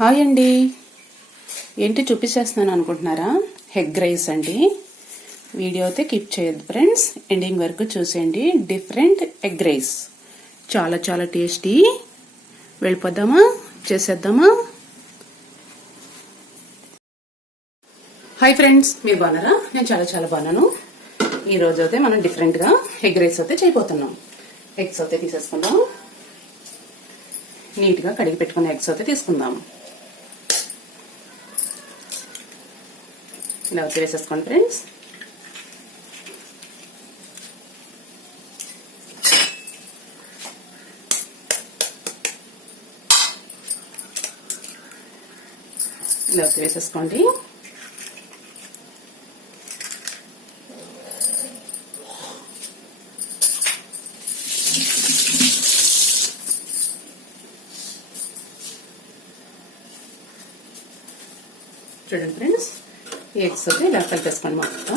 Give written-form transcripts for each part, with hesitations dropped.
Hi అండి. ఏంటి చూపించేస్తున్నాను అనుకుంటున్నారా? ఎగ్ రైస్ అండి. వీడియో అయితే కీప్ చేయొద్దు ఫ్రెండ్స్, ఎండింగ్ వరకు చూసేయండి. డిఫరెంట్ ఎగ్ రైస్, చాలా చాలా టేస్టీ. వెళ్ళిపోద్దామా, చేసేద్దామా? హాయ్ ఫ్రెండ్స్, మీరు బాగున్నారా? నేను చాలా చాలా బాగున్నాను. ఈ రోజు అయితే మనం డిఫరెంట్గా ఎగ్ రైస్ అయితే చేయబోతున్నాం. ఎగ్స్ అయితే తీసేసుకుందాం. నీట్గా కడిగి పెట్టుకున్న ఎగ్స్ అయితే తీసుకుందాం. ఇలా వేసేసుకోండి ఫ్రెండ్స్. ఇలా వేసేసుకోండి. చూడండి ఫ్రెండ్స్, ఈ ఎగ్స్ అయితే ఇలా కలిపేసుకోండి మొత్తం.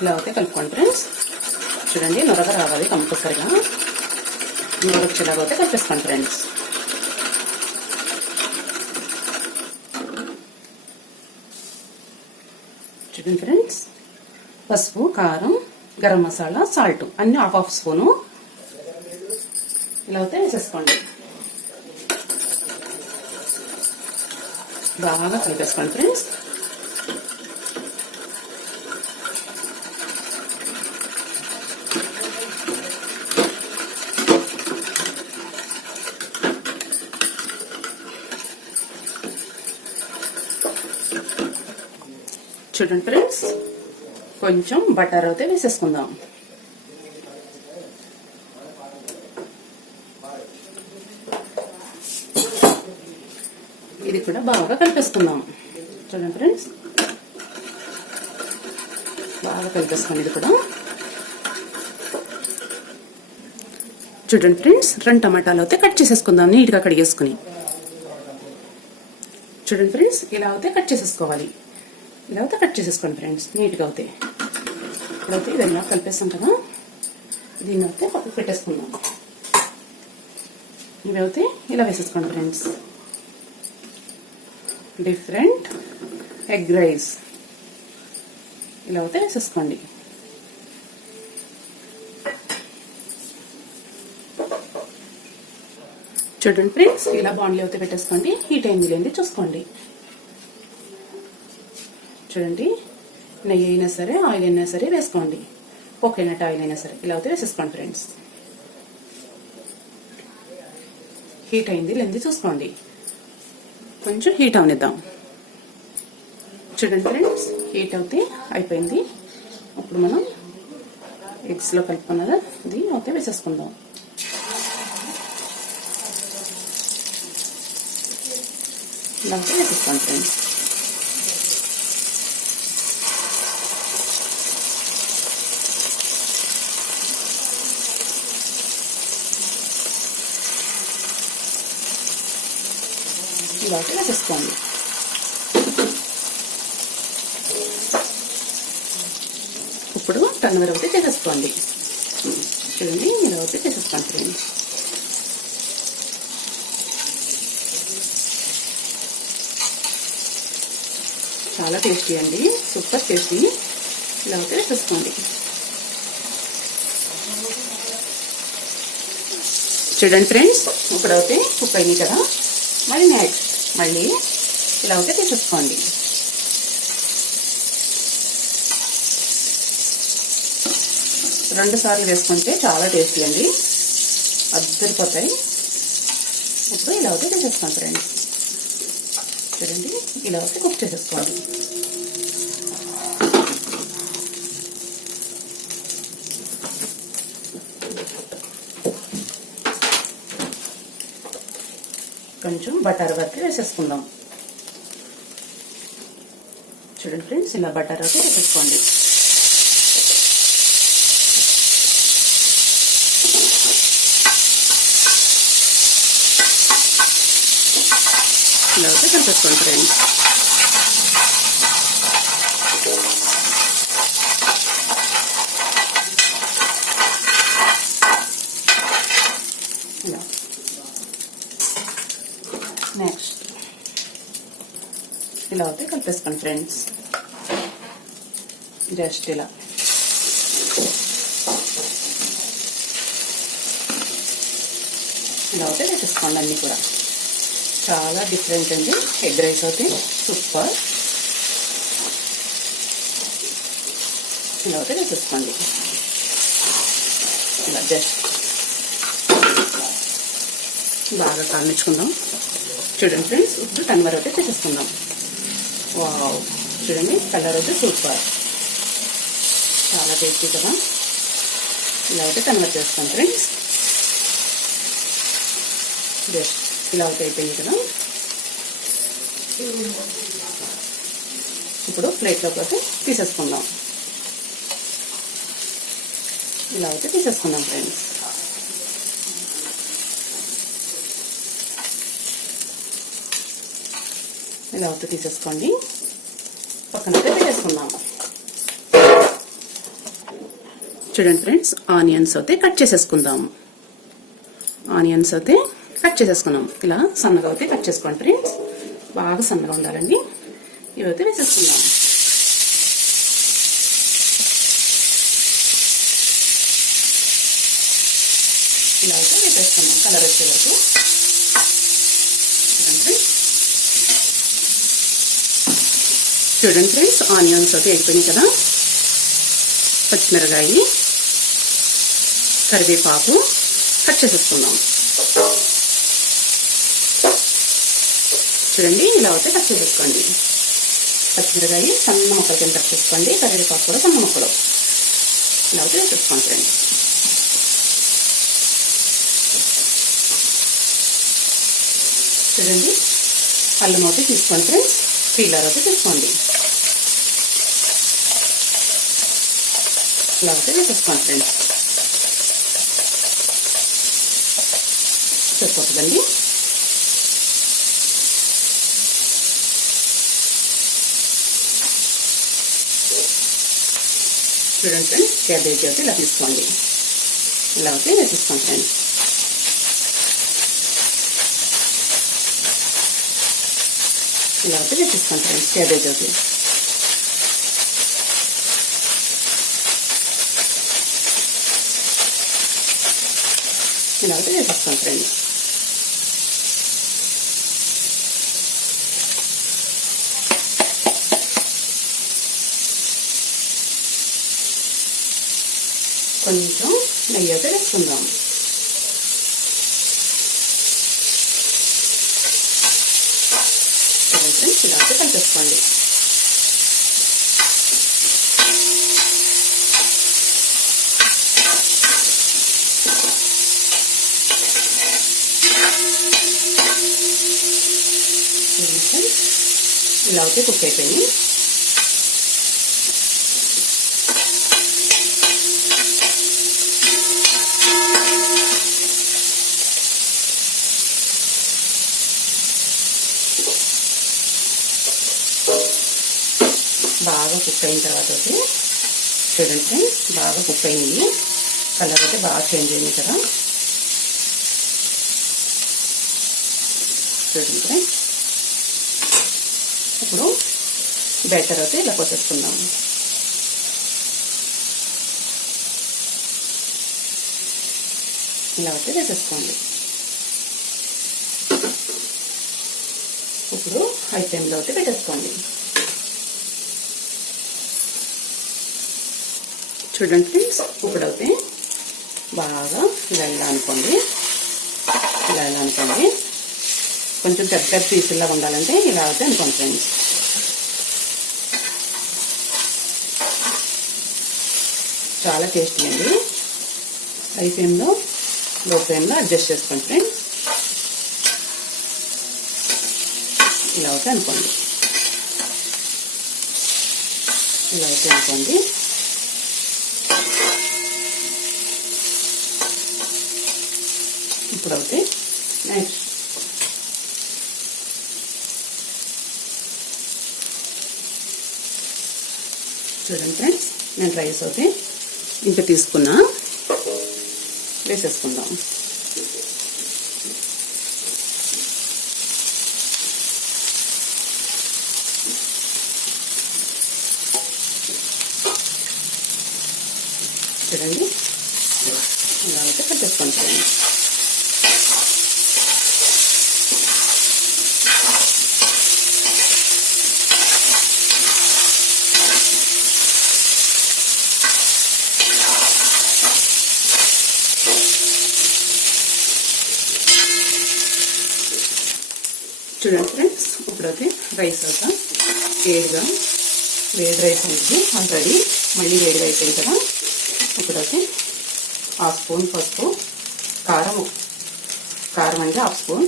ఇలా అయితే కలుపుకోండి ఫ్రెండ్స్. చూడండి, నొరగ రావాలి కంపల్సరిగా. నొరగచ్చేలాగా అయితే కలిపేసుకోండి ఫ్రెండ్స్. చూడండి ఫ్రెండ్స్, పసుపు, కారం, గరం మసాలా, సాల్ట్ అన్ని హాఫ్ స్పూను ఇలా అయితే వేసేసుకోండి. బాగా కలిపేసుకోండి ఫ్రెండ్స్. చూడండి ఫ్రెండ్స్, కొంచెం బటర్ అయితే వేసేసుకుందాం. ఇది కూడా బాగా కలిపేసుకుందాం. చూడండి ఫ్రెండ్స్, బాగా కలిపేసుకోండి. ఇది కూడా చూడండి ఫ్రెండ్స్, 2 టమాటాలు అయితే కట్ చేసేసుకుందాం నీట్గా కడిగేసుకుని. చూడండి ఫ్రెండ్స్, ఇలా అయితే కట్ చేసేసుకోవాలి. ఇలా అయితే కట్ చేసేసుకోండి ఫ్రెండ్స్, నీట్గా అవుతాయి. ఇప్పుడైతే ఇదన్నా కలిపేస్తాం కదా, దీన్ని అయితే పక్కకు పెట్టేసుకుందాం. ఇవి అయితే ఇలా వేసేసుకోండి ఫ్రెండ్స్. డిఫరెంట్ ఎగ్ రైస్ ఇలా అయితే వేసేసుకోండి. చూడండి ఫ్రెండ్స్, ఇలా బాండ్లీ అయితే పెట్టేసుకోండి. హీట్ అయింది లేని చూసుకోండి. చూడండి, నెయ్యి అయినా సరే, ఆయిల్ అయినా సరే వేసుకోండి. కోకోనట్ ఆయిల్ అయినా సరే ఇలా అయితే వేసేసుకోండి ఫ్రెండ్స్. హీట్ అయింది లేనిది చూసుకోండి. కొంచెం హీట్ అవనిద్దాం. చూడండి ఫ్రెండ్స్, హీట్ అవుతే అయిపోయింది. ఇప్పుడు మనం ఎగ్స్లో కలుపుకున్నదా ఇది అయితే వేసేసుకుందాం. ఇలా అయితే వేసేసుకోండి ఫ్రెండ్స్. ఇలా అయితే వేసేసుకోండి. ఇప్పుడు టర్నర్ అయితే చేసేసుకోండి. చూడండి, ఇలా అయితే చేసేసుకోండి ఫ్రెండ్స్. చాలా టేస్టీ అండి, సూపర్ టేస్టీ. ఇలా అయితే వేసేసుకోండి. చూడండి ఫ్రెండ్స్, ఇప్పుడైతే కుక్ అయింది కదా, మళ్ళీ నెక్స్ట్ మళ్ళీ ఇలా అయితే తీసేసుకోండి. రెండు సార్లు వేసుకుంటే చాలా టేస్టీ అండి, అద్దరిపోతాయి. ఇప్పుడు ఇలా అయితే తీసేసుకోండి ఫ్రెండ్స్. చూడండి, ఇలా అయితే కుక్ చేసేసుకోండి. కొంచెం బటర్ వరకు వేసేసుకుందాం. చూడండి ఫ్రెండ్స్, ఇలా బటర్ అయితే వేసేసుకోండి. ఇలా అయితే కలిపేసుకోండి ఫ్రెండ్స్. ఇలా నెక్స్ట్ ఇలా అయితే కలిపేసుకోండి ఫ్రెండ్స్. జస్ట్ ఇలా ఇలా అయితే వేసేసుకోండి. అన్నీ కూడా చాలా డిఫరెంట్ అండి. ఎగ్ రైస్ అయితే సూపర్. ఇలా అయితే వేసేసుకోండి. ఇలా జస్ట్ బాగా కాల్చుకుందాం. చూడండి ఫ్రెండ్స్, ఇప్పుడు కన్వర్ అయితే చేసేసుకుందాం. వావ్, చూడండి కలర్ అయితే సూపర్, చాలా టేస్టీ కదా. ఇలా అయితే కన్వర్ట్ చేస్తాం ఫ్రెండ్స్. జస్ట్ ఇలా అయితే అయిపోయింది కదా. ఇప్పుడు ప్లేట్లోకి అయితే తీసేసుకుందాం. ఇలా అయితే తీసేసుకుందాం ఫ్రెండ్స్. ఇలా అయితే తీసేసుకోండి. పక్కనైతే పెట్టేసుకుందాం. చూడండి ఫ్రెండ్స్, ఆనియన్స్ అయితే కట్ చేసేసుకుందాం. ఆనియన్స్ అయితే కట్ చేసేసుకున్నాం. ఇలా సన్నగా అయితే కట్ చేసుకోండి ఫ్రెండ్స్. బాగా సన్నగా ఉండాలండి. ఇవైతే వేసేసుకుందాం. ఇలా అయితే వేసేసుకుందాం కలర్ వచ్చే వరకు. చూడండి ఫ్రెండ్స్, ఆనియన్స్ అయితే అయిపోయినాయి కదా. పచ్చిమిరకాయ, కరివేపాకు కట్ చేసేసుకుందాం. చూడండి ఇలా అయితే కట్ చేసేసుకోండి. పచ్చిమిరకాయ సన్న ముక్కలు కింద కట్ చేసుకోండి. కరివేపాకు కూడా సన్న ముక్కలు ఇలా అయితే వేసేసుకోండి ఫ్రెండ్స్. చూడండి అల్లం అయితే తీసుకోండి ఫ్రెండ్స్. పీలర్ అయితే తీసుకోండి. ఇలా అయితే వేసేసుకోండి ఫ్రెండ్స్. సరిపోతుందండి. చూడండి ఫ్రెండ్స్, క్యాబేజీ అయితే ఇలా తీసుకోండి. ఇలా అయితే వేసేసుకోండి ఫ్రెండ్స్. ఇలా అయితే వేసేసుకోండి ఫ్రెండ్స్. క్యాబేజీ అయితే ఇలా అయితే వేసేసుకోండి ఫ్రెండ్స్. కొంచెం నెయ్యి అయితే వేసుకుందాం. ఫ్రెండ్స్ ఇలా అయితే కలిపేసుకోండి. ఇలా అయితే కుక్ అయిపోయింది. బాగా కుక్ అయిన తర్వాత చూడండి బాగా కుక్ అయింది. కలర్ అయితే బాగా చేంజ్ అయింది కదా. చూడండి ఇప్పుడు బ్యాటర్ అయితే ఇలా పోసేసుకుందాం. ఇలా అయితే వేసేసుకోండి. ఇప్పుడు హై ఫ్లేమ్లో అయితే పెట్టేసుకోండి. చూడండి ఫ్రెండ్స్, ఇప్పుడైతే బాగా ఇలా అనుకోండి. ఇలా అనుకోండి. కొంచెం పెద్ద పెద్ద పీసుల్లా ఉండాలంటే ఇలా అయితే అనుకోండి ఫ్రెండ్స్. చాలా టేస్టీ అండి. హై ఫ్లేమ్లో లో ఫ్లేమ్లో అడ్జస్ట్ చేసుకోండి ఫ్రెండ్స్. ఇలా అయితే అనుకోండి. ఇలా అయితే అనుకోండి. ఇప్పుడైతే నెక్స్ట్ చూడండి ఫ్రెండ్స్, నేను రైస్ అయితే ఇంత తీసుకున్నా, వేసేసుకుందాం. చూడండి, ఇలా అయితే పెట్టేసుకుంటాను. చూడండి ఫ్రెండ్స్, ఇప్పుడైతే రైస్ అవుతా వేడి రైస్ ఉంటుంది ఆల్రెడీ, మళ్ళీ వేడిగా అయిపోయింది కదా. ఇప్పుడైతే హాఫ్ స్పూన్ పసుపు, కారం అంటే హాఫ్ స్పూన్.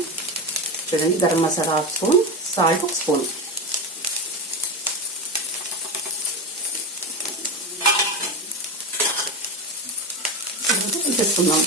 చూడండి, garam masala half spoon, salt 1 spoon. తీసుకుందాం.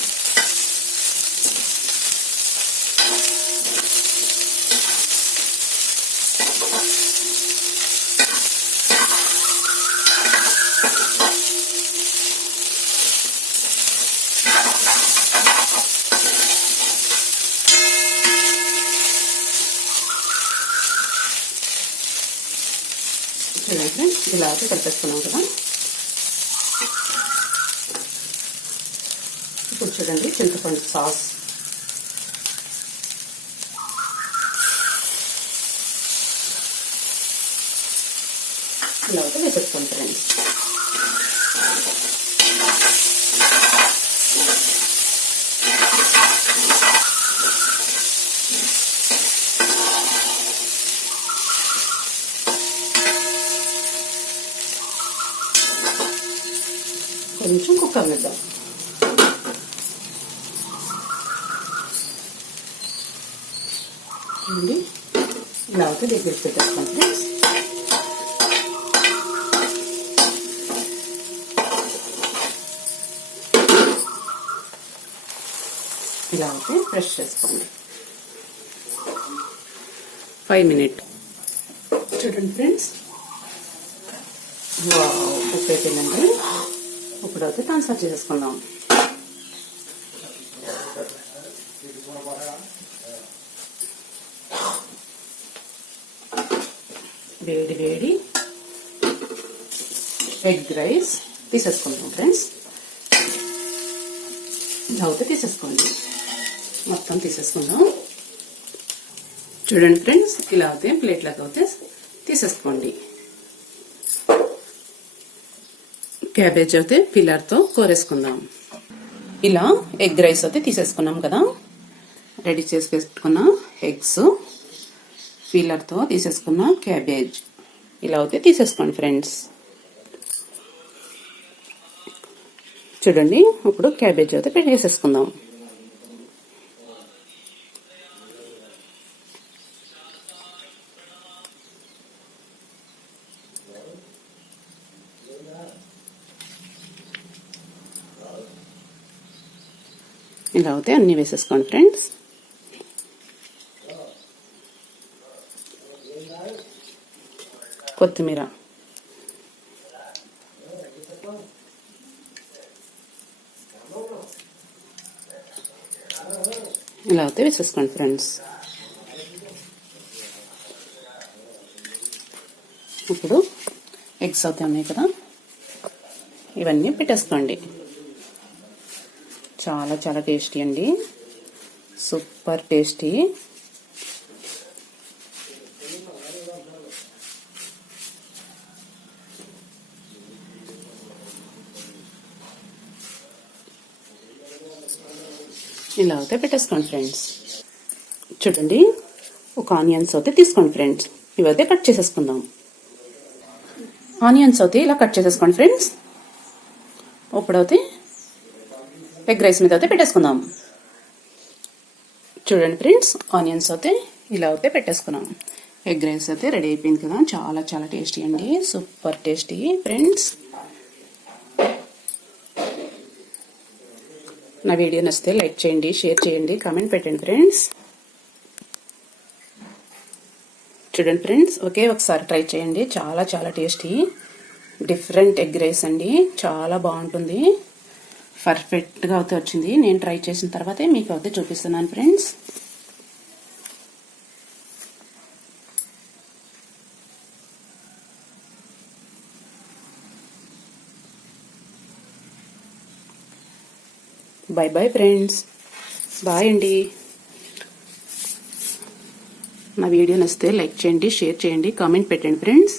చూడండి ఫ్రెండ్స్, ఇలా అయితే కలిపేసుకున్నాం కదా. ఇప్పుడు చూడండి, చింతపండు సాస్, ఇలా అయితే వేసేసుకోండి ఫ్రెండ్స్. కొంచెం కుక్కర్ వేద్దాం. చూడండి, ఇలా అయితే దగ్గరికి పెట్టేస్తాం ఫ్రెండ్స్. ఇలా అయితే ఫ్రెష్ చేసుకోండి. 5 మినిట్స్. చూడండి ఫ్రెండ్స్, ఉప్పు అయిపోయిందండి. ఇప్పుడైతే ట్రాన్స్ఫర్ చేసుకుందాం. వేడి వేడి ఎగ్ రైస్ తీసేసుకుందాం ఫ్రెండ్స్. ఇలా అయితే తీసేసుకోండి, మొత్తం తీసేసుకుందాం. చూడండి ఫ్రెండ్స్, ఇలా అయితే ప్లేట్లకు అయితే తీసేసుకోండి. క్యాబేజ్ అయితే ఫిల్లర్తో కోరేసుకుందాం. ఇలా ఎగ్ రైస్ అయితే తీసేసుకున్నాం కదా. రెడీ చేసి పెట్టుకున్న ఎగ్స్, ఫిల్లర్తో తీసేసుకున్న క్యాబేజ్, ఇలా అయితే తీసేసుకోండి ఫ్రెండ్స్. చూడండి, ఇప్పుడు క్యాబేజ్ అయితే పెట్టేసేసుకుందాం. ఇలా అయితే అన్నీ వేసేసుకోండి ఫ్రెండ్స్. కొత్తిమీర, ఇలా అయితే వేసేసుకోండి ఫ్రెండ్స్. ఇప్పుడు ఎగ్స్ అయితే ఉన్నాయి కదా, ఇవన్నీ పెట్టేసుకోండి. చాలా చాలా టేస్టీ అండి, సూపర్ టేస్టీ. ఇలా అయితే పెట్టేసుకోండి ఫ్రెండ్స్. చూడండి, ఒక ఆనియన్స్ అయితే తీసుకోండి ఫ్రెండ్స్. ఇవైతే కట్ చేసేసుకుందాం. ఆనియన్స్ అయితే ఇలా కట్ చేసేసుకోండి ఫ్రెండ్స్. ఇప్పుడైతే ఎగ్ రైస్ మీద అయితే పెట్టేసుకుందాం. చూడండి ఫ్రెండ్స్, ఆనియన్స్ అయితే ఇలా అయితే పెట్టేసుకున్నాం. ఎగ్ రైస్ అయితే రెడీ అయిపోయింది కదా. చాలా చాలా టేస్టీ అండి, సూపర్ టేస్టీ ఫ్రెండ్స్. నా వీడియో నచ్చితే లైక్ చేయండి, షేర్ చేయండి, కామెంట్ పెట్టండి ఫ్రెండ్స్. చూడండి ఫ్రెండ్స్, ఒకసారి ట్రై చేయండి, చాలా చాలా టేస్టీ. డిఫరెంట్ ఎగ్ రైస్ అండి, చాలా బాగుంటుంది. పర్ఫెక్ట్గా అయితే వచ్చింది. నేను ట్రై చేసిన తర్వాతే మీకు అయితే చూపిస్తున్నాను friends. Bye bye friends, bye అండి. నా వీడియో నచ్చితే లైక్ చేయండి, షేర్ చేయండి, కామెంట్ పెట్టండి ఫ్రెండ్స్.